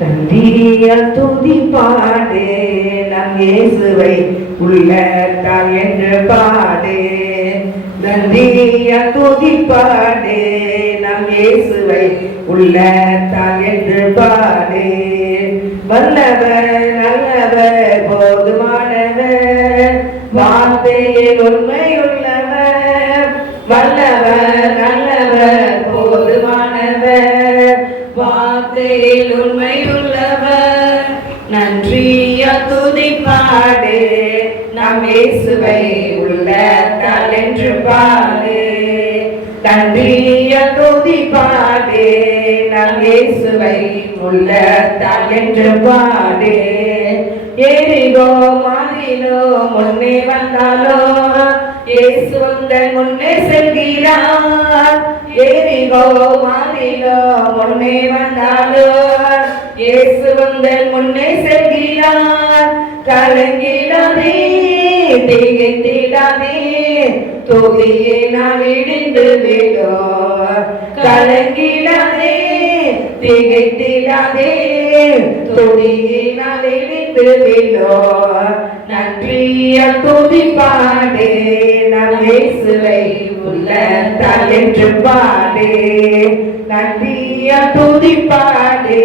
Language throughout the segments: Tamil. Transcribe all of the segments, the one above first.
நன்றியால் துதி பாடு நம் இயேசுவை உள்ளத்தால் என்று பாடு. நன்றியால் துதி பாடு நம் இயேசுவை உள்ளத்தால் என்று பாடு. வல்லவர் நல்லவர் போதுமானவர் வார்த்தையில் உண்மையுள்ளவர். வல்லவர் நல்லவர் போதுமானவர் வார்த்தையில் உண்மையுள்ளவர். நன்றியால் துதி பாடு நம் இயேசுவை உள்ளத்தால் என்று பாடு. நன்றியால் துதி பாடு நம் இயேசுவை உள்ளத்தால் என்று பாடு. எரிகோ மாதிலோ முன்னே வந்தாலோ இயேசு உந்தன் முன்னே செல்கிறார். எரிகோ மாதிலோ முன்னே வந்தாலோ இயேசு உந்தன் முன்னே செல்கிறார். கலங்கிடாதே திகைத்திடாதே துதியினால் இடிந்து விடும். கலங்கிடாதே திகைத்திடாதே துதியினால் இடிந்து விடும். நன்றியால் துதி பாடு நம் இயேசுவை உள்ளத்தால் என்று பாடு. நன்றியால் துதி பாடு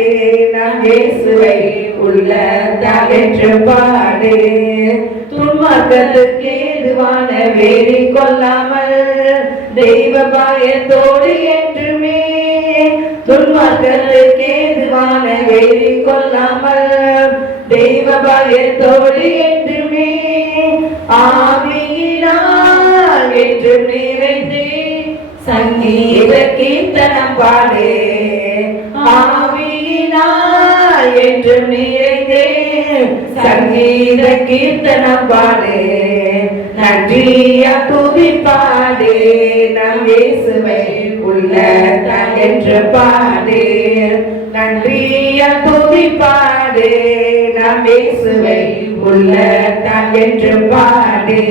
நம் இயேசுவை உள்ளத்தால் என்று பாடு. துன்மார்க்கத்துக்கு ஏதுவான வேறி கொள்ளாமல் தெய்வ பயத்தோடு என்றுமே. துன்மார்க்கத்துக்கு ஏதுவான வேறி கொள்ளாமல் தெய்வ பயத்தோடு என்றுமே. ஆவியினால் என்று நிறைந்து சங்கீத கீர்த்தனம் பாடு. ஆவியினால் என்று நிறைந்து சங்கீத கீர்த்தனம் பாடு. நன்றியால் துதி பாடு நம் இயேசுவை உள்ளத்தால் என்று பாடு. நன்றியால் துதி பாடு நம் இயேசுவை உள்ளத்தால் என்று பாடு.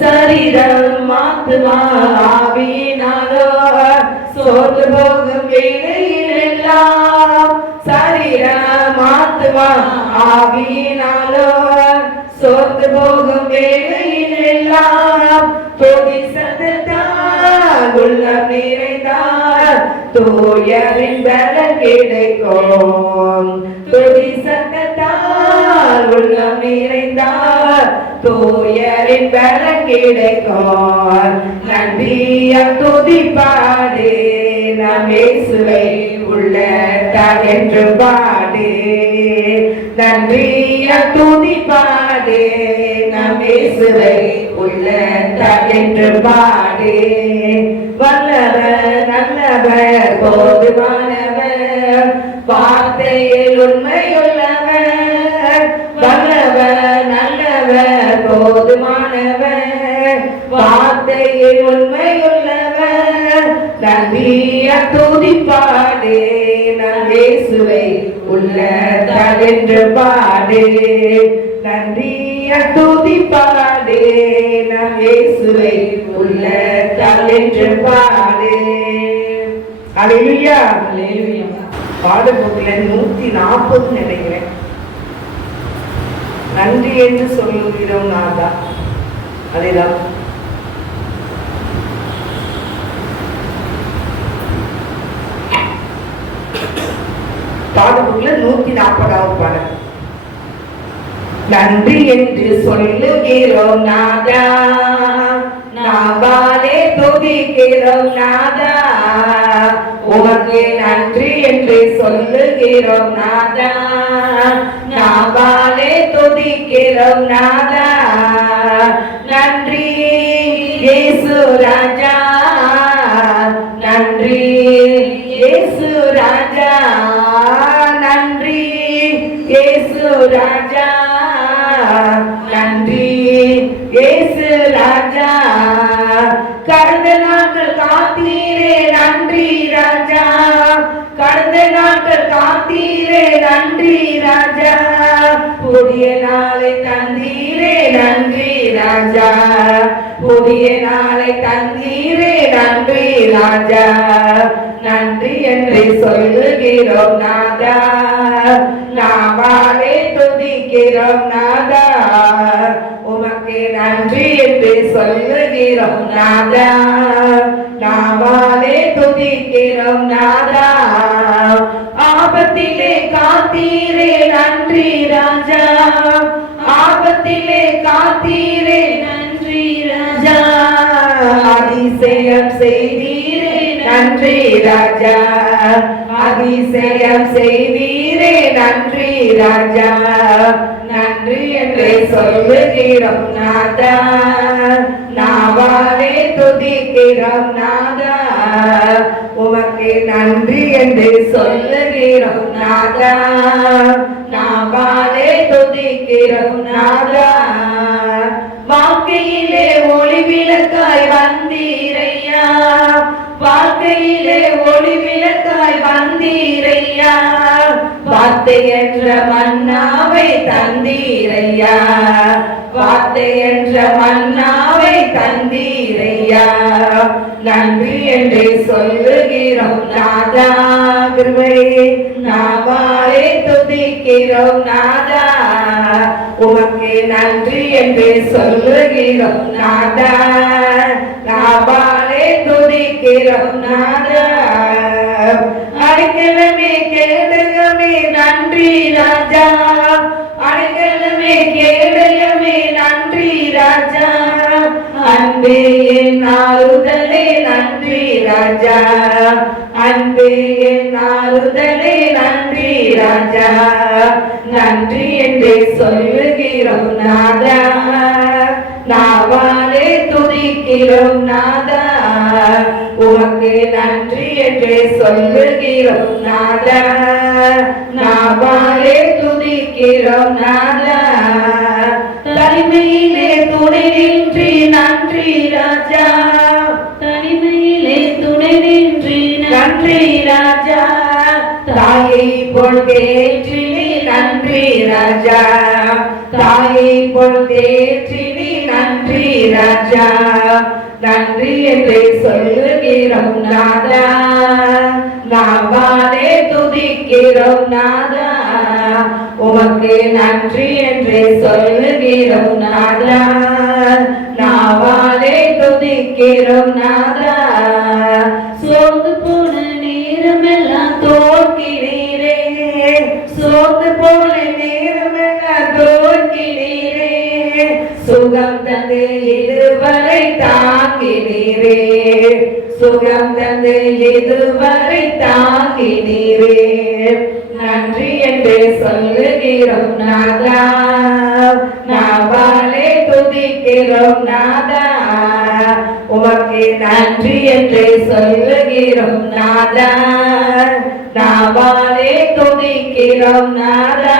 சரீரம் ஆத்துமா ஆவியினாலோ சோர்ந்து போகும் வேளையிலெல்லாம். சரீரம் ஆத்துமா ஆவியினாலோ சோர்ந்து போகும் வேளையிலெல்லாம் துதி சத்தத்தால் உள்ளம் நிறைந்தால் தூயரின் பலன் கிடைக்கும். துதி சத்தத்தால் உள்ளம் நிறைந்தால் தூயரின் பலன் கிடைக்கும். நன்றியால் துதி பாடு நம் இயேசுவை உள்ளத்தால் என்று பாடு. நன்றியால் துதி பாடு நம் இயேசுவை உள்ளத்தால் என்று பாடு. வல்லவர் நல்லவர் போதுமானவர் வார்த்தையில் உண்மையுள்ளவர். வல்லவர் நல்லவர் போதுமானவர் வார்த்தையில் உண்மையுள்ளவர். நன்றியால் துதி பாடு நம் இயேசுவை உள்ளத்தால் என்று பாடு. நன்றியால் துதி பாடு நம் இயேசுவை உள்ளத்தால் என்று பாடு. அல்லேலூயா அல்லேலூயா. பாடப்போக்கில 140 நினைக்கிறேன். நன்றி என்று சொல்லுகிறோம் நாதா. அதேதான் பாடப்புல 140வது பாடல். நன்றி என்று சொல்லுகிறோம் நாதா, நாவாலே துதிக்கிறோம் நாதா. உமக்கு நன்றி என்று சொல்லுகிறோம் நாதா, நாவாலே துதிக்கிறோம் நாதா. நன்றி இயேசு ராஜா, நன்றி இயேசு ராஜா. நன்றி இயேசு ராஜா, நன்றி இயேசு ராஜா. கடந்த நாட்கள் காத்தீரே நன்றி ராஜா, கடந்த நாட்கள் காத்தீரே நன்றி ராஜா. புதிய நாளை தந்தீரே நன்றி ராஜா, புதிய நாளை தந்தீரே நன்றி ராஜா. நன்றி என்று சொல்லுகிறோம் நாதா, நாவாலே துதிக்கிறோம் நாதா, உமக்கு நன்றி என்று சொல்லுகிறோம் நாதா, நாவாலே துதிக்கிறோம் நாதா. ஆபத்திலே காத்தீரே நன்றி ராஜா, ஆபத்திலே காத்தீரே நன்றி ராஜா, அதிசயம் செய்தீரே நன்றி ராஜா, அதிசயம் செய்தீரே நன்றி ராஜா, நன்றி என்று சொல்லுகிறோம் நாதா, நாவாலே துதிக்கிறோம் நாதா, உமக்கு நன்றி என்று சொல்லுகிறோம் நாதா, நாவாலே துதிக்கிறோம் நாதா. வாழ்க்கையிலே ஒளி விளக்காய் வந்தீரையா, வாழ்க்கையிலே ஒளி விளக்காய் வந்தீரையா, வார்த்தை என்ற மன்னாவை தந்தீரையா, வார்த்தை என்ற மன்னாவை தந்தீரையா, நன்றி என்று சொல்லுகிறோம் நாதா. கிருபையே நாவாலே துதிக்கிறோம் நாதா, உமக்கு நன்றி என்று சொல்லுகிறோம் நாதா, நாவாலே துதிக்கிறோம் நாதா. அடைக்கலமே கேடகமே நன்றி ராஜா, அடைக்கலமே கேடகமே நன்றி ராஜா, அன்பே என் ஆறுதலே நன்றி ராஜா, அன்பே என் ஆறுதலே நன்றி ராஜா, நன்றி என்று சொல்லுகிறோம் நாதா, நாவாலே துதிக்கிறோம் நாதா, உமக்கு நன்றி என்று சொல்லுகிறோம் நாதா, நாவாலே துதிக்கிறோம் நாதா. தனிமையிலே துணை நின்றி நன்றி ராஜா, தனிமையிலே துணை நின்றி நன்றி ராஜா, தாயை போல் தேற்றினி நன்றி ராஜா, தாயை போல் தேற்றினி நன்றி ராஜா, நன்றி என்று சொல்லுகிறோம் நாதா, நாவாலே துதிக்கிறோம் நாதா, உமக்கு நன்றி என்று சொல்லுகிறோம் நாதா, நாவாலே துதிக்கிறோம் நாதா. சோர்ந்து போன நேரமெல்லாம் தோற்கிறீரே, சோர்ந்து போன நேரமெல்லாம் தோற்கிறீரே, சுகம் தந்து இதுவரை தாங்கினீரே, சுகம் தந்து இதுவரை தாங்கினீரே, நன்றி என்று சொல்லுகிறோம் நாதா, நாவாலே துதிக்கிறோம் நாதா, உமக்கு நன்றி என்று சொல்லுகிறோம் நாதா, நாவாலே துதிக்கிறோம் நாதா.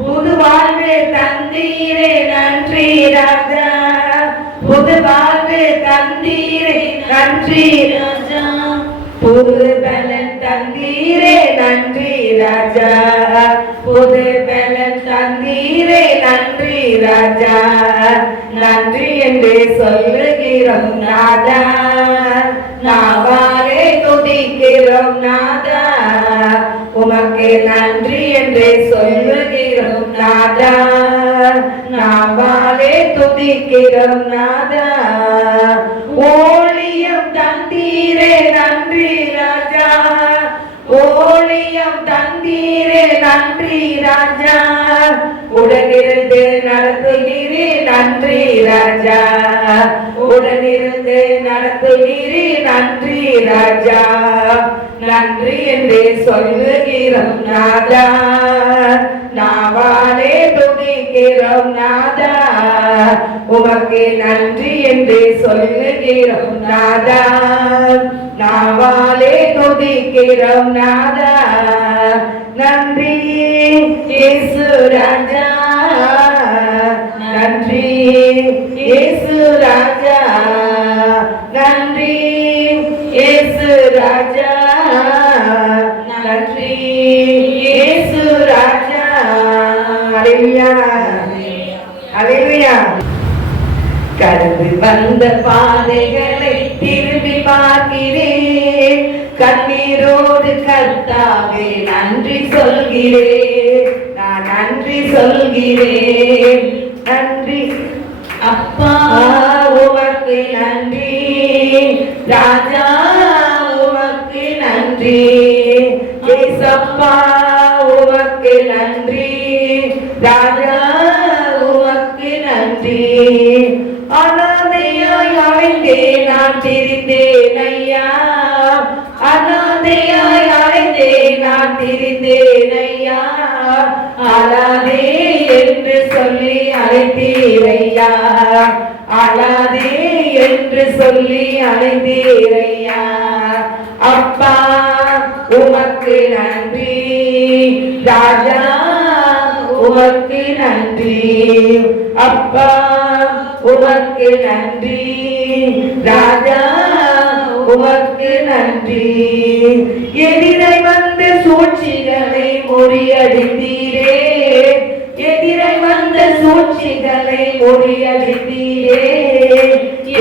புது வாழ்வு தந்தீரே நன்றி ராஜா, புது வாழ்வு தந்தீரே நன்றி ராஜா, புது பலன் தந்தீரே நன்றி ராஜா, புது பலன் தந்தீரே நன்றி ராஜா, நன்றி என்று சொல்லுகிறோம் நாதா, நாவாலே துதிக்கிறோம் நாதா, உமக்கு நன்றி என்று சொல்லுகிறோம் நாதா, நாவாலே துதிக்கிறோம் நாதா. ஊழியம் தந்தீரே நன்றி ராஜா, ஊழியம் தந்தீரே நன்றி ராஜா, உடனிருந்து நடத்துகிறே நன்றி ராஜா, உடனிருந்து நடத்துகிறே நன்றி ராஜா, நன்றி என்று சொல்லுகிறோம் நாதா, நாவாலே துதிக்கிறோம் நாதா, உமக்கு நன்றி என்று சொல்லுகிறோம் நாதா, நாவாலே துதிக்கிறோம் நாதா. நன்றி இயேசு ராஜா, நன்றி இயேசு ராஜா, நன்றி இயேசு ராஜா, நன்றி இயேசு ராஜா. அல்லேலூயா, அல்லேலூயா. கடந்து வந்த பாதைகளை திரும்பி பார்க்கிறேன், கண்ணீரோடு கர்த்தாவே நன்றி சொல்கிறேன், நான் நன்றி சொல்கிறேன். நன்றி அப்பா உமக்கு நன்றி, ராஜா உமக்கு நன்றி, ஏசப்பா உமக்கு நன்றி, ராஜா உமக்கு நன்றி. அனாதையாய் அலைந்தே நான் திரிந்தேன் ஐயா, அனாதையாய் அலைந்தே நான் திரிந்தேன் ஐயா, அழாதே என்று சொல்லி அழைத்தீரையா, அழாதே என்று சொல்லி அழைத்தீரையா. அப்பா உமக்கு நன்றி, ராஜா உமக்கு நன்றி, அப்பா உமக்கு நன்றி, ராஜா உமக்கு நன்றி. எதிரை வந்த சூழ்ச்சிகளை முறியடித்தீரே, எதிரை வந்த சூழ்ச்சிகளை முறியடித்தீரே,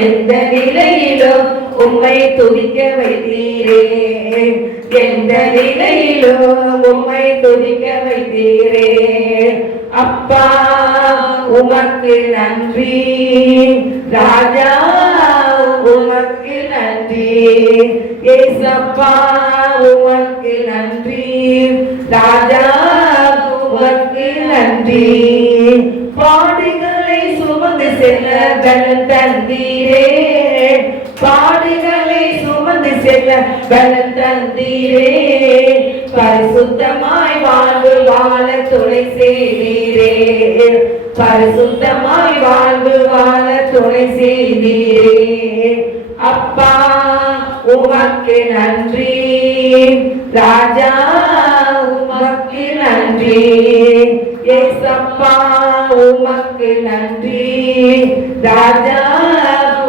எந்த நிலையிலும் உம்மை துதிக்க வைத்தீரே, எந்த நிலையிலும் உம்மை துதிக்க வைத்தீரே. அப்பா உமக்கு நன்றி, ராஜா உமக்கு நன்றி, ஏசப்பா உமக்கு நன்றி, ராஜா உமக்கு நன்றி. பாடுகளை சுமந்து செல்ல பலன் தந்தீரே, பாடுகளை சுமந்து செல்ல பலன் தந்தீரே, பரிசுத்தமாய் வாழ்வு வாழ துணை செய்தீரே, பரிசுத்தமாய் வாழ்வு வாழ துணை செய்தீரே. அப்பா உமக்கு நன்றி, ராஜா உமக்கு நன்றி, ஏசப்பா உமக்கு நன்றி, ராஜா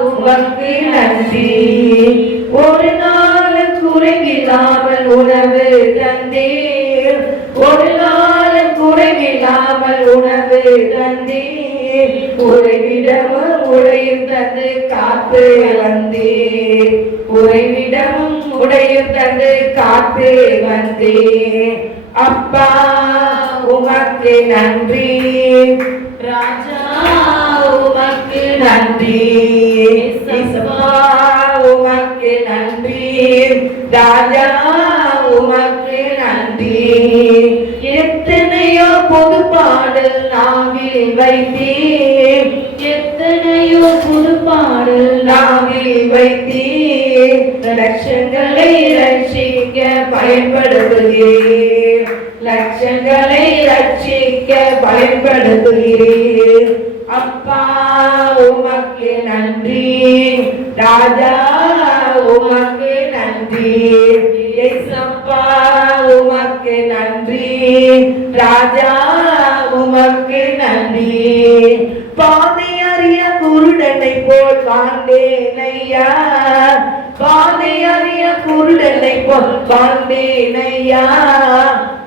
உமக்கு நன்றி. ஒரு நாள் குறைவில்லாமல் உணவு தந்தீர், ஒரு நாள் குறைவில்லாமல் உணவு தந்தீர், உறைவிடமும் உடையும் தந்து காத்து வந்தீர், உறைவிடமும் உடையும் தந்து காத்து வந்தீர். அப்பா உமக்கு நன்றி, ராஜா உமக்கு நன்றி, ஏசப்பா உமக்கு நன்றி, ராஜா உமக்கு நன்றி. எத்தனையோ பொது பாடல் நாவில் வைத்தீர், எத்தனையோ புது பாடல் நாவில் வைத்தீர், லட்சங்களை ரட்சிக்க பயன்படுத்துகிறீர், லட்சங்களை ரட்சிக்க பயன்படுத்துகிறீர். அப்பா உமக்கு நன்றி, ராஜா உமக்கு நன்றி, ஏசப்பா உமக்கு நன்றி, ராஜா உமக்கு நன்றி. பாதை அறிய குருடனை போல் வாழ்ந்தேன் ஐயா, பாதை அறிய குருடனை போல் வாழ்ந்தேன் ஐயா,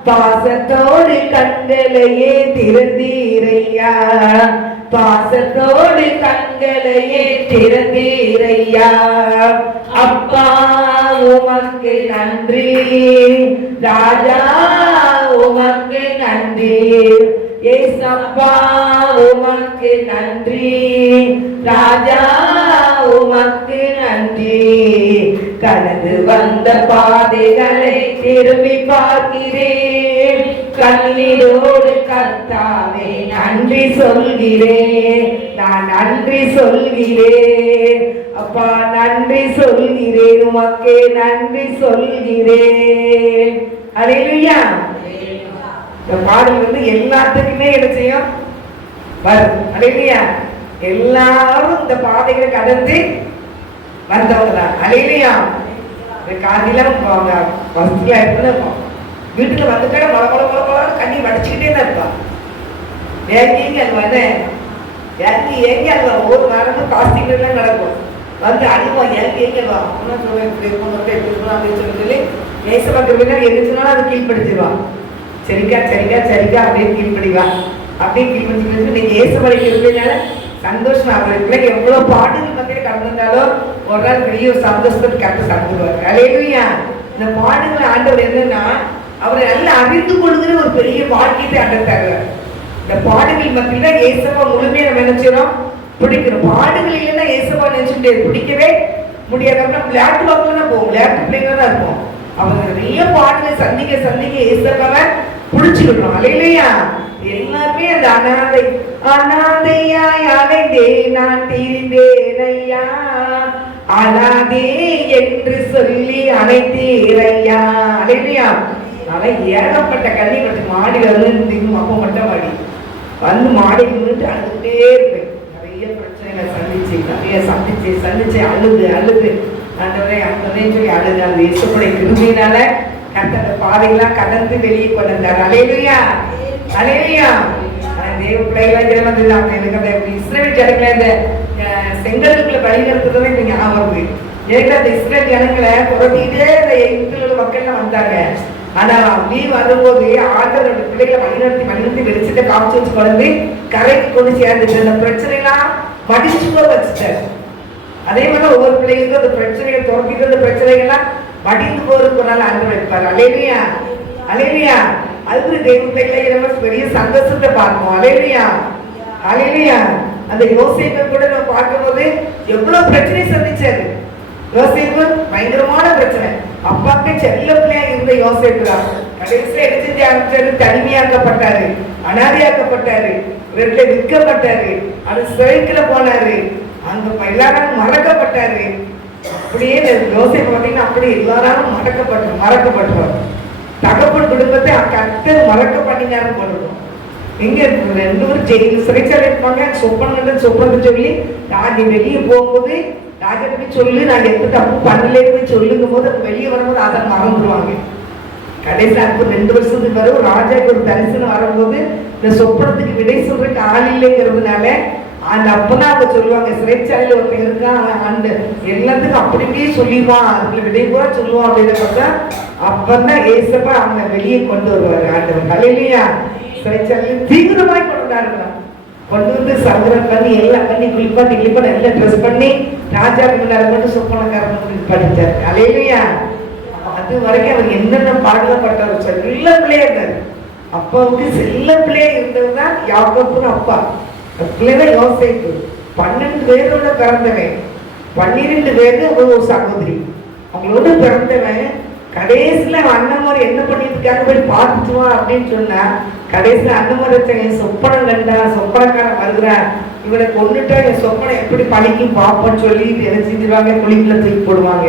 பாசத்தோடு கண்களையே திறந்தீரையா, பாசத்தோடு கண்களையே திறந்தீரையா. அப்பா உமக்கு நன்றி, ராஜா உமக்கு நன்றி, ஏசப்பா உமக்கு நன்றி, ராஜா உமக்கு நன்றி. கடந்து வந்த பாதைகளை திரும்பி பார்க்கிறேன், கண்ணீரோடு கர்த்தாவே நன்றி சொல்கிறேன், நான் நன்றி சொல்கிறேன். அப்பா நன்றி சொல்கிறேன், உமக்கே நன்றி சொல்கிறேன். அல்லேலூயா. இந்த பாடல் வந்து எல்லாத்துக்குமே என்ன செய்யும் வரும். அல்லேலூயா. எல்லாரும் இந்த பாதைகளை கடந்து வந்தவங்க தான். அல்லேலூயா. காலையில பஸ்ல இருப்போம், வீட்டுல வந்துட்டா மொள மொள மொள மொள கண்ணி வடிச்சுக்கிட்டே தான் இருப்பான். ஏங்க அது ஏங்கி அல்வா ஒவ்வொரு வாரமும் காஸ்டிங்லாம் நடக்கும். வந்து அனுபவம் ஏங்கி அல்வா அப்படின்னு சொல்லி நேசமக்கள் எது சொன்னாலும் அது கீழ்படுத்திடுவான். சரிக்கா சரிக்கா சரிக்கா அப்படின்னு கீழ்படிவான். அப்படியே கீழ்படிச்சு நீங்க ஏசமலைக்கு இருந்ததுனால சந்தோஷம். அவருடைய பிள்ளைங்க எவ்வளவு பாடுகள் மத்தியில் கடந்திருந்தாலும் ஒரு நாள் பெரிய ஒரு சந்தோஷத்துக்கு கரெக்டாக சந்துருவாரு. அல்லேலூயா. இந்த பாடுகளை ஆண்டவர் என்னன்னா அவரை நல்லா அறிந்து கொள்கிற ஒரு பெரிய வாழ்க்கையை அடைத்தாரு. இந்த பாடுகள் மத்தியில ஏசப்பா முழுமையா நம்ம நினைச்சிடும் பிடிக்கணும். பாடுகள் இல்லைன்னா ஏசப்பா நினைச்சுட்டு பிடிக்கவே முடியாது. நம்ம விளையாட்டு வாக்குல தான் போவோம், விளையாட்டு பிள்ளைங்க தான் இருப்போம். அவங்க நிறைய பாடுகளை சந்திக்க சந்திக்க ஏசப்பாவை பிடிச்சுக்கணும். அலையிலையா எல்லாருமே அந்த அனாதையாய் அலைந்தே நான் தீர்ந்தேன் ஐயா, அனாதே என்று சொல்லி அனைத்தீரையா. அலையிலையா அதை ஏகப்பட்ட கண்ணி பற்றி மாடி வந்து அப்போ மட்டும் மாடி வந்து மாடி நின்றுட்டு அழுதுகிட்டே இருப்பேன். நிறைய பிரச்சனைகளை சந்திச்சு அழுது ஆண்டவரே சொல்லி அழுது அந்த இயேசுவுடைய கிருபையினால கர்த்தர் பாதையெல்லாம் கடந்து வெளியே கொண்டு வந்தார். அலையிலையா அலையிலையா தேவ பிள்ளைகள் வந்து எனக்கு அந்த இஸ்ரேல் ஜனங்களை இந்த செங்கலுக்குள்ள வழி நடத்துறதே இப்ப ஞாபகம் வருது. ஏன்னா அந்த இஸ்ரேல் ஜனங்களை துரத்திக்கிட்டே இந்த எகிப்தில் மக்கள்லாம் வந்தாங்க. ஆனா நீ வரும்போது ஆண்டவரோட பிள்ளைகளை வழிநடத்தி வெளிச்சத்தை காமிச்சு வச்சு கொண்டு கரைக்கு கொண்டு சேர்ந்துட்டு அந்த பிரச்சனைலாம் மடிச்சு போக வச்சுட்டாரு. அதே மாதிரி ஒவ்வொரு பிள்ளைகளுக்கும் அந்த பிரச்சனைகள் துரத்திட்டு அந்த பிரச்சனைகள்லாம் மடிந்து போறதுக்குனால ஆண்டு வைப்பாரு. அலையிலையா அலையிலையா அதுக்கு தேவ பிள்ளைகளை பெரிய சந்தோஷத்தை பார்ப்போம். அலையிலையா அலையிலையா அந்த யோசேப்பை கூட நம்ம பார்க்கும்போது எவ்வளவு பிரச்சனை சந்திச்சாரு. யோசேப்பு பயங்கரமான பிரச்சனை. அப்பாக்கு செல்ல பிள்ளையா இருந்த யோசேப்பு தான் கடைசியில எடுத்து ஆரம்பிச்சாரு. தனிமையாக்கப்பட்டாரு, அனாதையாக்கப்பட்டாரு, ரெண்டுல விற்கப்பட்டாரு, அது சிறைக்குள்ள போனாரு, அங்க எல்லாரும் மறக்கப்பட்டாரு. அப்படியே யோசேப்பு பார்த்தீங்கன்னா அப்படியே எல்லாரும் மறக்கப்பட்டுருவார். தகப்பன் குடும்பத்தை கர்த்தர் மறக்க பண்ணினாரும் போடுறோம். எங்க 2 பேரும் ஜெயில சிறைச்சாலை இருப்பாங்க. சொப்பனத்தை சொல்லி நான் வெளியே போகும்போது ராஜா சொல்லி நான் எந்த தப்பு பண்ணலன்னு சொல்லுங்கும் போது அது வெளியே வரும்போது அதை மறந்துடுவாங்க. கடைசி 2 வருஷத்துக்கு வரும் ராஜாக்கு ஒரு தரிசனம் வரும்போது இந்த சொப்பனத்துக்கு விடை சொல்றதுக்கு ஆள் இல்லைங்கிறதுனால அந்த அப்பதான் அவங்க சொல்லுவாங்க சிறைச்சாலையில ஒருத்தர் இருக்கான் அந்த எல்லாத்துக்கும் அப்படியே சொல்லிடுவான், அதுக்குள்ள விடை கூட சொல்லுவான் அப்படின்னு பார்த்தா அப்பதான் ஏசப்பா அவங்க வெளியே கொண்டு வருவாரு. ஆண்டவர் தலையிலையா சிறைச்சாலையில தீவிரமாய் கொண்டு வந்து சங்கரம் பண்ணி எல்லாம் பண்ணி கிளிப்பாட்டி எல்லாம் ட்ரெஸ் பண்ணி ராஜா முன்னாடி மட்டும் சொப்பனக்காரன் படித்தார். அலையிலையா அது வரைக்கும் அவர் என்னென்ன பாடலப்பட்டார். செல்ல பிள்ளையா இருந்தார். அப்பாவுக்கு செல்ல பிள்ளையா இருந்ததுதான் யாக்கோபுன்னு அப்பா. பிள்ளைதான் யோசேப்பு. 12 பேரோட பிறந்தவன், 12 பேருக்கு ஒரு சகோதரி, அவங்களோட பிறந்தவன். கடைசியில அண்ணன்மாரி என்ன பண்ணிட்டு இருக்காங்க போய் பார்த்துட்டுவான் அப்படின்னு சொன்னா கடைசியில அண்ணன்மாரி என் சொப்பனம் கண்டா, சொப்பனக்காரன் வருகிறான், இவனை கொண்டுட்டா என் சொப்பனை எப்படி பழிக்கும் பார்ப்போன்னு சொல்லி என்ன செஞ்சிருவாங்க, குழிக்குள்ள தூக்கி போடுவாங்க.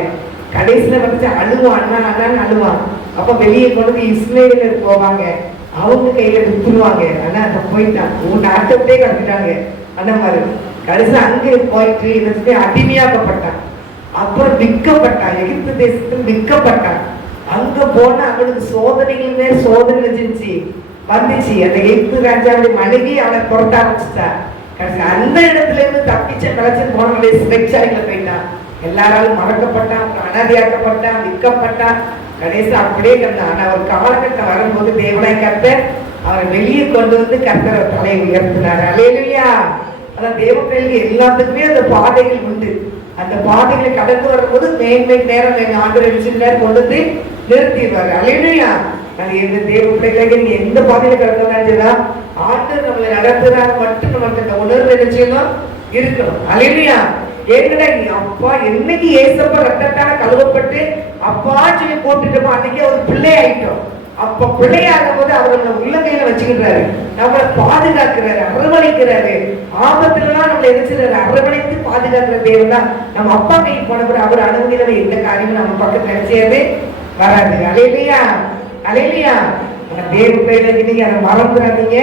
கடைசியில வந்து அழுவான், அண்ணான்னு அழுவான். அப்ப வெளியே கொண்டு இஸ்ரேலர் போவாங்க, அவங்க கையில வித்துருவாங்க. ஆனா அதை போயிட்டான், உன் நாட்டத்தே கட்டிட்டாங்க அண்ணன்மாரு. கடைசியில அங்கே போயிட்டு இதை அடிமையாக்கப்பட்டான். அப்புறம் விற்கப்பட்டான், எகிப்து தேசத்தில் விற்கப்பட்டான். அங்க போனா அவனுக்கு சோதனைகள் மேல் சோதனை வந்துச்சு. அந்த எகிப்து ராஜாவுடைய மனைவி அவனை புரட்ட ஆரம்பிச்சுட்டா. கடைசி அந்த இடத்துல இருந்து தப்பிச்ச கலைச்சு போனவனுடைய சிறைச்சாலையில போயிட்டான். எல்லாராலும் மறக்கப்பட்டான், அனாதையாக்கப்பட்டான், விற்கப்பட்டான். கடைசி அப்படியே கண்டான். ஆனா ஒரு காலகட்டம் வரும்போது தேவனாய் கர்த்தர் அவரை வெளியே கொண்டு வந்து கர்த்தரை தலையை உயர்த்தினார். அல்லேலூயா. அதான் தேவ பிள்ளைகளுக்கு எல்லாத்துக்குமே அந்த பாதைகள் உண்டு. அந்த பாதைகளை கடந்து வரும்போது மேன்மை நேரம் எங்க ஆண்டவர் விஷயம் கொண்டு வந்து நிறுத்திடுவாரு. அல்லேலூயா. அது எந்த தேவ பிள்ளைகளுக்கு நீ எந்த பாதையில கடந்தா ஆண்டவர் நம்மளை நடத்துறாரு மட்டும் நமக்கு அந்த உணர்வு நிச்சயமும் இருக்கணும். அல்லேலூயா. ஏங்கடா நீ அப்பா என்னைக்கு ஏசப்பா ரத்தத்தால கழுவப்பட்டு அப்பா சொல்லி போட்டுட்டோமோ அன்னைக்கு ஒரு பிள்ளை ஆயிட்டோம். அப்ப பிள்ளையாகும் போது அவர் நம்ம உள்ளங்கையில வச்சுக்கிறாரு, நம்மளை பாதுகாக்கிறாரு, அரவணைக்கிறாரு. ஆபத்துலாம் நம்மளை எதிர்க்கிறாரு, அரவணைத்து பாதுகாக்கிற தேவன் தான். நம்ம அப்பா கை போனப்பட அவர் அனுமதியில எந்த காரியமும் நம்ம பக்கத்துல நினைச்சே வராது. அலையிலையா அலையிலையா. தேவ பிள்ளைகளுக்கு நீங்க அதை மறந்துடாதீங்க.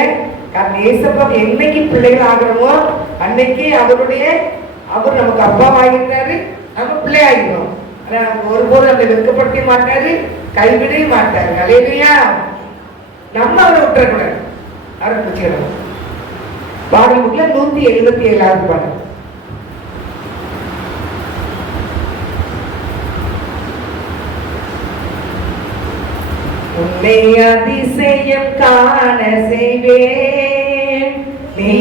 ஏசப்பா என்னைக்கு பிள்ளைகள் ஆகிறோமோ அன்னைக்கு அவர் நமக்கு அப்பா ஆகிட்டாரு, நம்ம பிள்ளை ஆகிடும். ஒருபோது நம்மை வெட்கப்படுத்த மாட்டாரு, கைவிடவே மாட்டாரு. அல்லேலூயா. நம்ம அவரை விட்டுறக்கூடாது. ஆரம்பிச்சிடணும். பாடல் புக்ல 177வது பாடல். உன்னை அதிசயம் காண செய்வேன், நீ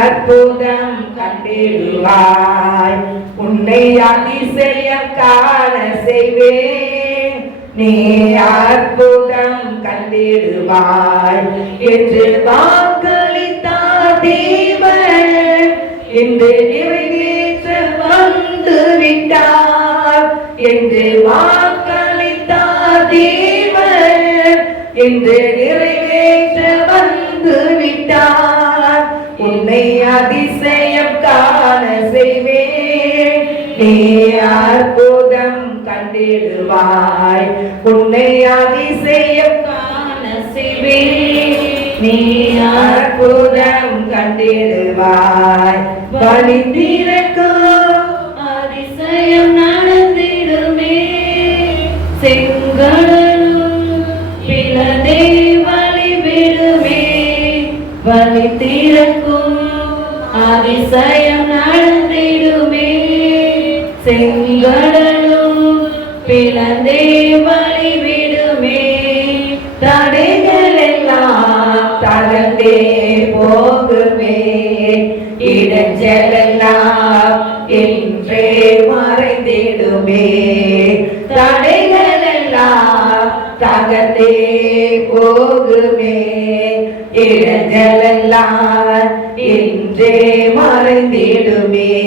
அற்புதம் கண்டிடுவாய். உன்னை அதிசயம் காண செய்வேன், நீ அற்புதம் கண்டிடுவாய் என்று வாக்களித்தார் தேவன். இன்று நிறைவேற்ற வந்து விட்டார் என்று வாக்களித்தார் தேவன். இன்று நிறைவேற்ற வந்து விட்டார். உன்னை அதிசயம் காண செய்வேன். நீ அற்புதம் கண்டிடுவாய். உன்னை அதிசயம் காண செய்வேன். நீ அற்புதம் கண்டிடுவாய். வழி திறக்கும் அதிசயம் நடந்திடுமே. செங்கடலும் பிளந்தே வழி விடுமே. வழி திறக்கும் அதிசயம் நடந்திடுமே. செங்கடலும் பிளந்தே வழி விடுமே. தடைகள் எல்லாம் தளர்ந்தே போகுமே. இடைஞ்சலெல்லாம் என்றே மறைந்திடுமே. தடைகள் எல்லாம் தகர்ந்தே போகுமே. இடைஞ்சலெல்லாம் என்றே மறைந்திடுமே.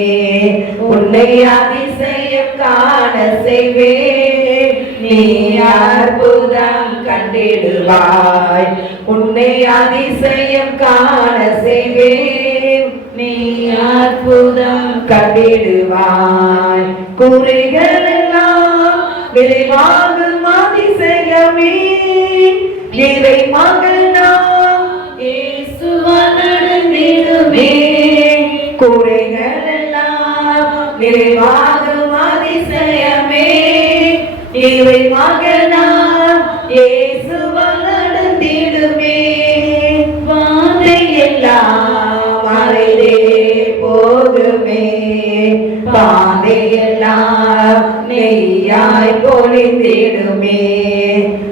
உன்னை அதிசயம் காண செய்வேன். நீ அற்புதம் கண்டிடுவாய். உன்னை அதிசயம் காண செய்வேன். நீ அற்புதம் கண்டிடுவாய். குறைகள் எல்லாம் விரைவாகும் அதிசயமே. இறை மகள் நாம் இயேசுவால் நடந்திடுமே. குறைகள் எல்லாம் நிறைவாகும் அதிசயமே. இறை மகள் நாம் இயேசுவால் நடந்திடுமே. வாதை எல்லாம் மறைந்தே போகுமே. பாதை எல்லாம் நெய்யாய் பொழிந்திடுமே.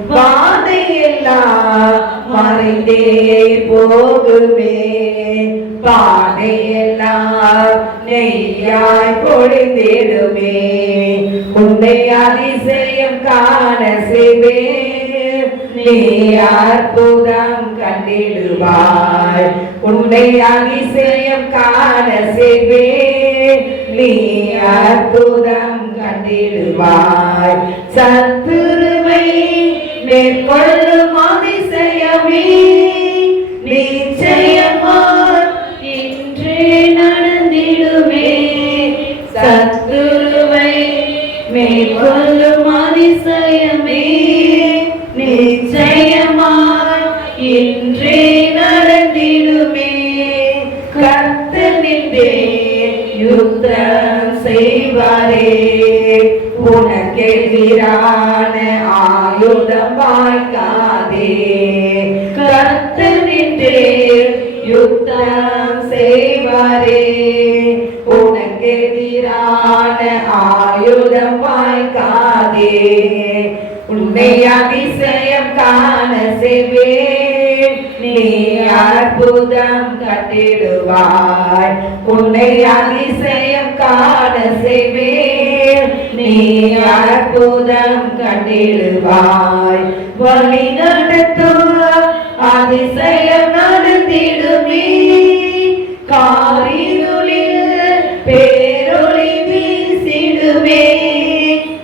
வாதை எல்லாம் மறைந்தே போகுமே. பாதை எல்லாம் நெய்யாய் பொழிந்திடுமே. உன்னை அதிசயம் காண செய்வேன். நீ அற்புதம் கண்டிடுவாய். உன்னை அதிசயம் காண செய்வேன். நீ அற்புதம் கண்டிடுவாய். சத்துருவை மேற்கொள்ளும் அதிசயமே. நிச்சயமாய் இன்றே நடந்திடுமே. சத்துருவை மேற்கொள்ளும் அதிசயமே. நிச்சயமாய் இன்றே நடந்திடுமே. கர்த்தர் நின்றே யுத்தம் செய்வாரே. உனக்கெதிரான ஆயுதம் வாய்க்காதே. கர்த்தர் நின்றே யுத்தம் செய்வாரே. உனக்கெதிரான ஆயுதம் வாய்க்காதே. உன்னை அதிசயம் காண செய்வேன். நீ அற்புதம் கண்டிடுவாய். உன்னை அதிசயம் காண செய்வேன். நீ அற்புதம் கண்டிடுவாய். வழி நடத்தும் அதிசயம் நடந்திடுமே. காரிருளில் பேரொளி வீசிடுமே.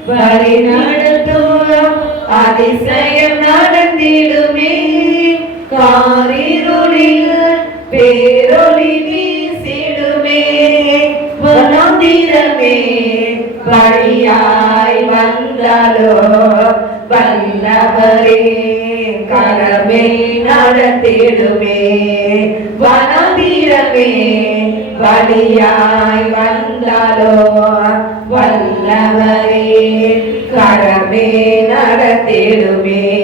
வழி நடத்தும் அதிசயம் நடந்திடுமே. காரிருளில் பேரொளி வீசிடுமே. வனாந்திரமே வழியாய் வந்தாலோ வல்லவரே கரமே நடத்திடுமே. வனாந்திரமே வழியாய் வந்தாலோ வல்லவரே கரமே நடத்திடுமே.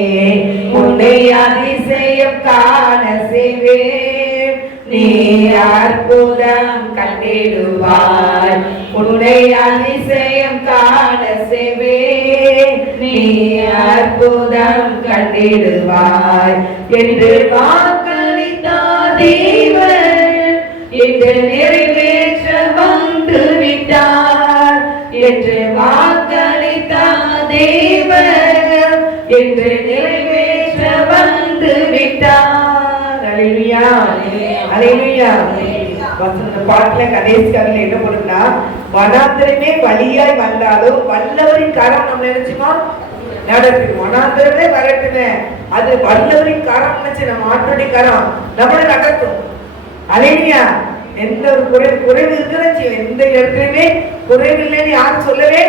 உன்னை அதிசயம் காண செய்வேன். நீ அற்புதம் கண்டிடுவாய். உன்னை அதிசயம் காண செய்வேன். நீ அற்புதம் கண்டிடுவாய். என்று வாக்களித்தார் தேவன். இன்று நிறைவேற்ற வந்து விட்டார். என்று வாக்களித்தார் தேவன். என்று நிறைவேற்ற வந்து விட்டார். அல்லேலூயா, அல்லேலூயா. வசந்த பாட்டுல கடைசி கவிதை என்ன பண்ணுன்னா, வனாந்திரமே வழியாய் வந்தாலும் வல்லவரின் கரம் நம்ம நினைச்சுமா நடத்தும். வனாந்திரமே வரட்டுமே, அது வல்லவரின் கரம் நினைச்சு நம்ம ஆட்டுடைய கரம் நம்மளை நடத்தும். அல்லேலூயா. எந்த ஒரு குறைவு இருக்குன்னு எந்த இடத்துலயுமே குறைவு இல்லைன்னு யாரும் சொல்லவே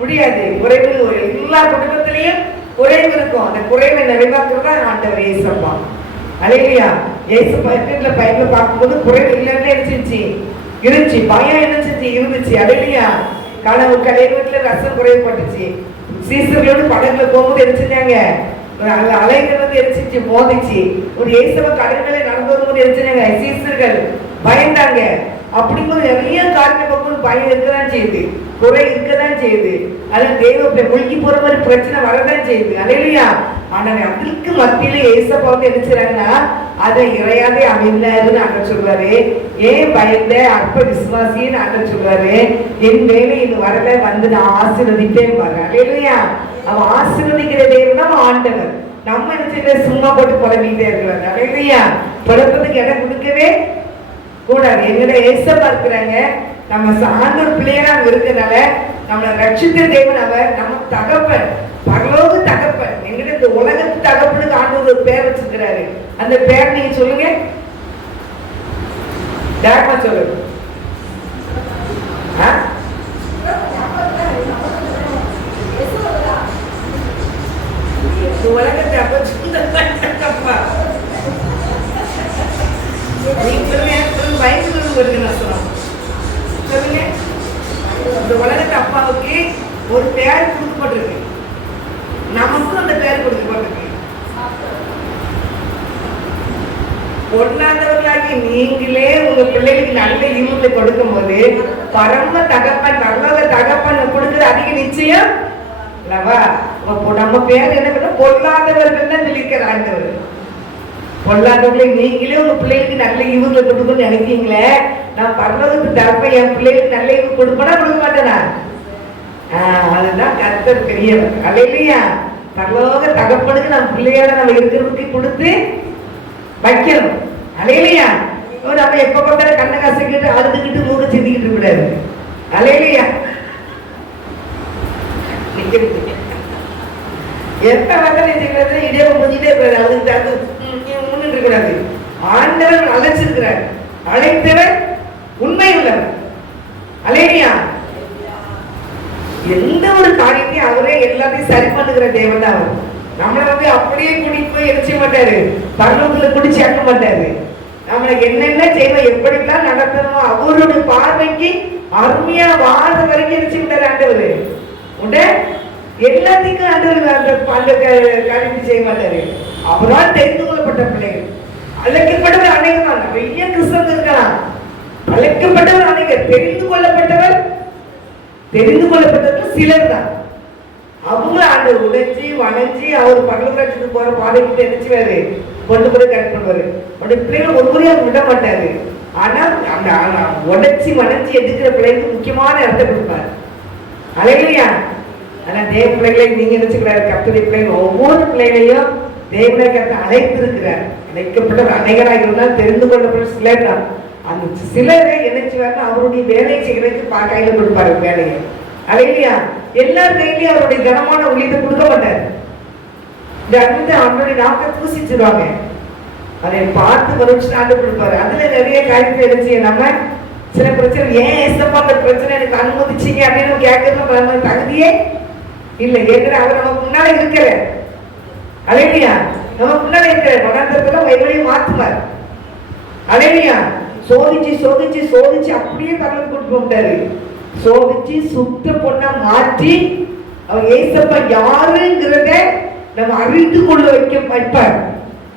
முடியாது. குறைவு எல்லா குடும்பத்திலையும் குறைவு இருக்கும். அந்த குறைவை நிறைவாக்குறதா ஆண்டவர் இயேசப்பா. அல்லேலூயா. இயேசப்பா வீட்டுல பைபிள் பார்க்கும்போது குறைவு இல்லைன்னு இருந்துச்சு, பயம் இருந்துச்சு. அல்லேலூயா. கனவு வீட்டுல ரசம் குறைவுபட்டுச்சு. சீசர்களோடு படகுல போகும்போது எரிச்சுட்டாங்க, அலைகள் வந்து எரிச்சிச்சு, மோதிச்சு. ஒரு இயேசப்ப கடற்கரை நடந்து வரும்போது எரிச்சுட்டாங்க, சீசர்கள் பயந்தாங்க. அப்படிங்கும்போது நிறைய காரணம் பயம் இருக்கதான் செய்யுது, குறை இருக்கதான் செய்யுது. அது தேவ முழுகி போற மாதிரி பிரச்சனை வரதான் செய்யுது. அல்லேலூயா. ஆனா அதுக்கு மத்தியில ஏசப்பா வந்து என்ன செய்றாங்கன்னா, அதை இறையாதே அமைந்தாருன்னு ஆண்டவர் சொல்லுவாரு. ஏன் பயந்த அற்ப விசுவாசின்னு ஆண்டவர் சொல்லுவாரு. என் வேலை இது வரல, வந்து நான் ஆசீர்வதிப்பேன் பாரு. அல்லேலூயா. அவன் ஆசீர்வதிக்கிற தேவன் தான் ஆண்டவர். நம்ம என்ன சும்மா போட்டு புலம்பிக்கிட்டே இருக்கிறாங்க. அல்லேலூயா. புலப்பதுக்கு இடம் கொடுக்கவே கூடாது. எங்கட ஏசப்பா இருக்கிறாங்க, நம்ம ஆண்டவர் பிள்ளையா இருக்கிறதுனால நம்மளை ரட்சித்த தேவன் அவர், நம்ம தகப்பன், பரலோக தகப்பன். எங்கிட்ட இந்த உலகத்து தகப்பனுக்கு ஆண்டவர் ஒரு பேர் வச்சிருக்கிறாரு. அந்த பேர் நீங்க சொல்லுங்க, டாக்மா சொல்லுங்க. உலகத்தை அப்பா சொல்லுங்க. இந்த உலகத்து அப்பாவுக்கு ஒரு பேர் கொடுக்கப்பட்டிருக்கு, நமக்கும் அந்த பேர் கொடுக்கப்பட்டிருக்கு. பொருளாதவர்களாகி நீங்களே உங்க பிள்ளைகளுக்கு நல்ல ஈவுகளை கொடுக்கும் போது பரம தகப்பன், பரலோக தகப்பன் கொடுக்கிற அதிக நிச்சயம் அல்லவா? நம்ம பேர் என்ன பண்ண, பொருளாதவர்கள் தான் சொல்லியிருக்கிற ஆண்டவர். பொருளாதவர்களை நீங்களே உங்க பிள்ளைகளுக்கு நல்ல ஈவுகளை கொடுக்கணும்னு நினைக்கிறீங்களே, நான் பரலோகத்து தரப்ப என் பிள்ளைகளுக்கு நல்ல ஈவு கொடுப்பேனா கொடுக்க மாட்டேனா? அதுதான் கர்த்தர் பெரியவர். அல்லேலூயா. பரலோக தகப்பனுக்கு நம்ம பிள்ளையோட நம்ம இருக்கிறதுக்கு கொடுத்து வைக்கணும். அல்லேலூயா. நம்ம எப்ப பார்த்தாலும் கண்ணை கசக்கிட்டு அழுதுகிட்டு மூக்க சிந்திக்கிட்டு கூடாது. அல்லேலூயா. எப்ப பார்த்தாலும் இதே முடிஞ்சிட்டே இருக்காது, அதுக்கு முன்னிட்டு கூடாது. ஆண்டவர் அழைச்சிருக்கிறார், அழைத்தவர் உண்மை உள்ளவர். அல்லேலூயா. எந்த ஒரு காரியத்தையும் அவரே எல்லாத்தையும் சரி பண்ணுகிற தேவன் தான் அவர். நம்மளை வந்து அப்படியே குடிக்கு போய் எரிச்ச மாட்டாரு, பரலோகத்துல குடி சேர்க்க மாட்டாரு. நம்மளை என்னென்ன செய்வோம், எப்படிலாம் நடத்தணுமோ அவருடைய பார்வைக்கு அருமையா வாழ்ற வரைக்கும் எரிச்சு விட்டாரு ஆண்டவர். உண்ட எல்லாத்துக்கும் ஆண்டவர் அந்த காரியத்தை செய்ய மாட்டாரு. அவரால் தெரிந்து கொள்ளப்பட்ட பிள்ளைகள், அழைக்கப்பட்டவர் அநேகமாக நிறைய கிறிஸ்தவர்கள் இருக்கலாம். அழைக்கப்பட்டவர் அநேகர், தெரிந்து கொள்ளப்பட்டவர் சிலர் தான். அவங்க ஆண்டவர் உடைச்சி வளைஞ்சி அவர் பகலத்துக்கு போற பாதைக்கு நினைச்சுவாரு, கொண்டு போய் கரெக்ட் பண்ணுவாரு. அவருடைய பிள்ளைகள் ஒரு முறையாக விட மாட்டாரு. ஆனா அந்த உடைச்சி வளைஞ்சி எடுக்கிற பிள்ளைகளுக்கு முக்கியமான இடத்தை கொடுப்பாரு. அல்லேலூயா. ஆனா தேவ பிள்ளைகளை நீங்க நினைச்சுக்கிறாரு, கர்த்தருடைய பிள்ளைகள் ஒவ்வொரு பிள்ளைகளையும் தேவனை கர்த்தர் அழைத்து இருக்கிறார். அழைக்கப்பட்ட அநேகராக இருந்தால் தெரிந்து கொள்ளப்பட்ட சிலர் தான். அந்த சிலரை நினைச்சுவாருன்னா அவருடைய வேலையை செய்யறதுக்கு கையில கொடுப்பாரு வேலையை. அல்லேலூயா. எல்லார் கையிலையும் அவருடைய கனமான ஊழியத்தை கொடுக்க மாட்டார். இந்த அடுத்து அவனுடைய நாக்கை தூசிச்சிருவாங்க, அதை பார்த்து வரைச்சு ஆண்டு கொடுப்பாரு. அதுல நிறைய காரியத்தை நினைச்சு நம்ம சில பிரச்சனை, ஏன் ஏசப்பா அந்த பிரச்சனை எனக்கு அனுமதிச்சிங்க அப்படின்னு கேட்கறது தகுதியே இல்லை. ஏற்கனவே அவர் நமக்கு முன்னால இருக்கிற, அல்லேலூயா, நமக்கு முன்னால இருக்கிற மனத்திற்குள்ள வழிவழியை மாற்றுவார். அல்லேலூயா. சோதிச்சு சோதிச்சு சோதிச்சு அப்படியே பரலோகம் கூட்டு போட்டாரு. சோதிச்சு சுத்த பொண்ணா மாற்றி அவர் ஏசப்பா யாருங்கிறத நம்ம அறிந்து கொள்ள வைப்பார்.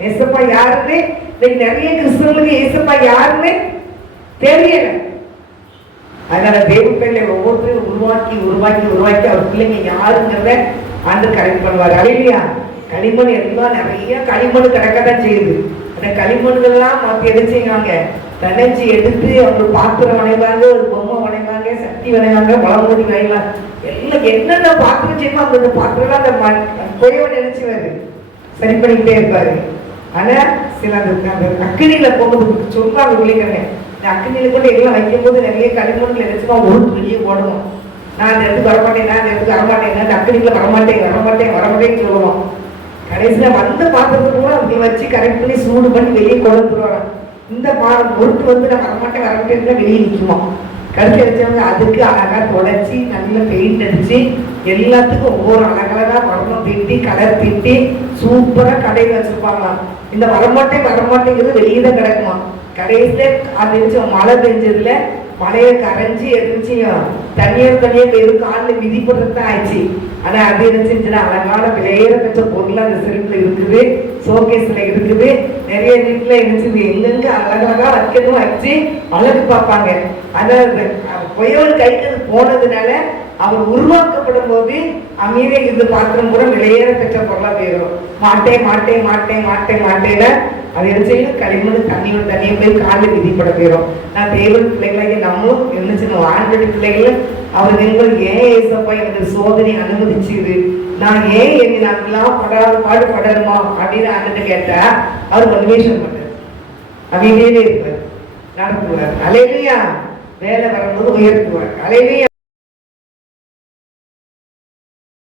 ஏசப்பா யாருன்னு நிறைய கிறிஸ்தவர்களுக்கு ஏசப்பா யாருன்னு தெரியல. அதனால தேவ பிள்ளை ஒவ்வொருத்தரும் உருவாக்கி உருவாக்கி உருவாக்கி அவர் பிள்ளைங்க யாருங்கிறத ஆண்டு கரெக்ட் பண்ணுவார். அல்லேலூயா. களிமண் எல்லாம் நிறைய களிமண் கிடக்கத்தான் செய்யுது. அந்த களிமண்கள்லாம் மற்ற எது செய்வாங்க, தனஞ்சி எடுத்து அவங்க பாத்திரம் வணைவாங்க, ஒரு பொம்மை வணைவாங்க, சக்தி சட்டி வரையாங்க, வளம் ஊதி வாங்கலாம், எல்லாம் என்னென்ன பாத்திரம் செய்யுமோ அந்த பாத்திரம் அந்த குயவன் நினைச்சுவாரு, சரி பண்ணிக்கிட்டே இருப்பாரு. ஆனா சில அந்த அக்கினியில போகும்போது சொல்லுவாங்க பிள்ளைங்க, இந்த அக்கினியில கொண்டு எல்லாம் வைக்கும் போது நிறைய களிமண்ணில் நினைச்சுமா ஒரு வெளியே போடணும். நான் அந்த இடத்துக்கு வரமாட்டேன், நான் அந்த இடத்துக்கு வரமாட்டேன், அந்த அக்கினிக்குள்ள வரமாட்டேன்னு சொல்லுவோம். கடைசியில வந்த பாத்திரத்தை கூட அப்படி வச்சு கரெக்ட் பண்ணி சூடு பண்ணி வெளியே கொண்டு வந்துருவாங்க. இந்த பொருட்டு வந்து நான் வரமாட்டேன்னு வெளியே நிற்குமா. கடைசி அடிச்சவங்க அதுக்கு அழகா தொடச்சி நல்ல பெயிண்ட் அடிச்சு எல்லாத்துக்கும் ஒவ்வொரு அழகழகா வர்ணம் தீட்டி கலர் தீட்டி சூப்பரா கடையில் வச்சிருப்பாங்களாம். இந்த வரமாட்டேங்கிறது வெளியே தான் கிடக்குமா. கடைசியில அது மழை பெஞ்சதுல மழையை கரைஞ்சி எதிர்ச்சியும் தனியார் போய் காலில் மிதிப்படுறதுதான் ஆயிடுச்சு. ஆனா அது இருந்துச்சுன்னா அழகான விலையேற பெற்ற பொருள் அந்த செல்ஃப்ல இருக்குது, ஷோகேஸ்ல இருக்குது, நிறைய வீட்டுல இருந்துச்சு. எங்கெங்க அழகழகா வைக்கணும் வச்சு அழகு பார்ப்பாங்க. அதாவது புயவன் கைக்கு போனதுனால அவர் உருவாக்கப்படும் போது அமீரே இது பாத்திரம் கூட விலையேற பெற்ற பொருளா போயிடும். மாட்டேன்னா அது என்ன களிமண் தண்ணியை போய் காலில் விதிப்பட போயிடும். நான் தேவன் பிள்ளைகளாக நம்மளும் என்ன ஆண்கள் பிள்ளைகள் அவர் நீங்கள் ஏன் ஏசப்பா எனக்கு சோதனை அனுமதிச்சுது, நான் ஏன் நாங்கெல்லாம் பாடுபடணுமா அப்படின்னு ஆண்டு கேட்டா அவர் ஒன்றுமே சொல்ல மாட்டார், அமைதியே இருப்பார், நடத்துவார். அலையிலையா வேலை வரும்போது உயர்த்துவார். அலையிலையா